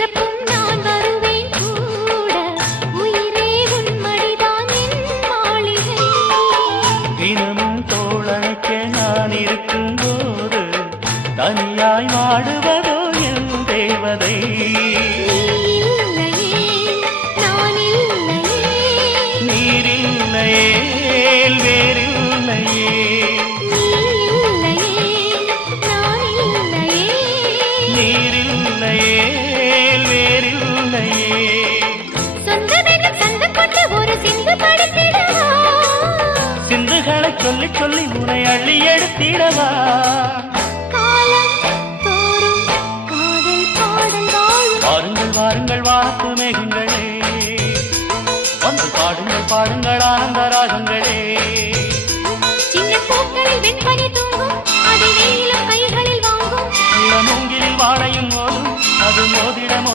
பிறப்பும் நான் வருவேன் கூட உயிரே உன் மடிதான் என் மாளிகை தினமும் தோழனுக்க நான் இருக்கும் போது தனியாய் வாடுவதோ என் தேவதை நீரில்லையே வேறில்லையே நீரில்லையே வேறில்லையே சிந்துகளை சொல்லி சொல்லி உனை அள்ளி எடுத்திடவா வாருங்கள் வாருங்கள் வாத்து மேகங்களே வந்து பாடுங்கள் பாடுங்கள் ஆனந்த ராகங்களே சின்ன பூக்களில் வெண்பனி தூங்கும் அது வெயிலும் கைகளில் வாங்கும் மூங்கிலில் வாழையும் மோதும் அது மோதிட